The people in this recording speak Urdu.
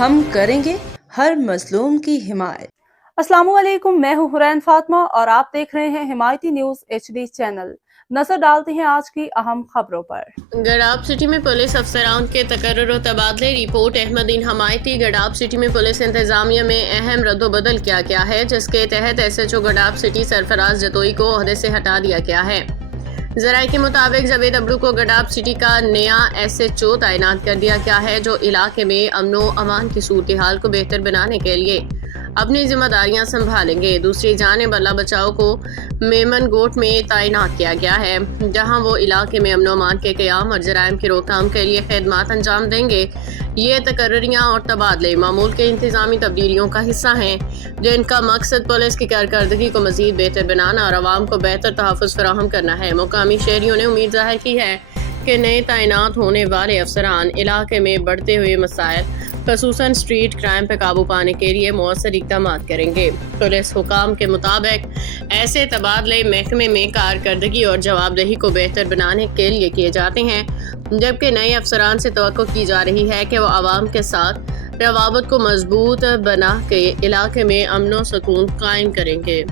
ہم کریں گے ہر مظلوم کی حمایت۔ السلام علیکم، میں ہوں حرین فاطمہ اور آپ دیکھ رہے ہیں حمایتی نیوز HD چینل۔ نظر ڈالتے ہیں آج کی اہم خبروں پر۔ گڈاب سٹی میں پولیس افسران کے تقرر و تبادلے رپورٹ احمدین حمایتی۔ گڈاب سٹی میں پولیس انتظامیہ میں اہم رد و بدل کیا گیا ہے، جس کے تحت SHO گڈاب سٹی سرفراز جتوئی کو عہدے سے ہٹا دیا گیا ہے۔ ذرائع کے مطابق جاوید ابڑو کو گڈاب سٹی کا نیا SHO تعینات کر دیا گیا ہے، جو علاقے میں امن و امان کی صورتحال کو بہتر بنانے کے لیے اپنی ذمہ داریاں سنبھالیں گے۔ دوسری جانب اللہ بچاؤ کو میمن گوٹ میں تعینات کیا گیا ہے، جہاں وہ علاقے میں امن و امان کے قیام اور جرائم کی روک تھام کے لیے خدمات انجام دیں گے۔ یہ تقرریاں اور تبادلے معمول کے انتظامی تبدیلیوں کا حصہ ہیں، جن کا مقصد پولیس کی کارکردگی کو مزید بہتر بنانا اور عوام کو بہتر تحفظ فراہم کرنا ہے۔ مقامی شہریوں نے امید ظاہر کی ہے کہ نئے تعینات ہونے والے افسران علاقے میں بڑھتے ہوئے مسائل خصوصاً اسٹریٹ کرائم پر قابو پانے کے لیے مؤثر اقدامات کریں گے۔ پولیس حکام کے مطابق ایسے تبادلے محکمے میں کارکردگی اور جواب دہی کو بہتر بنانے کے لیے کیے جاتے ہیں، جبکہ نئے افسران سے توقع کی جا رہی ہے کہ وہ عوام کے ساتھ روابط کو مضبوط بنا کے علاقے میں امن و سکون قائم کریں گے۔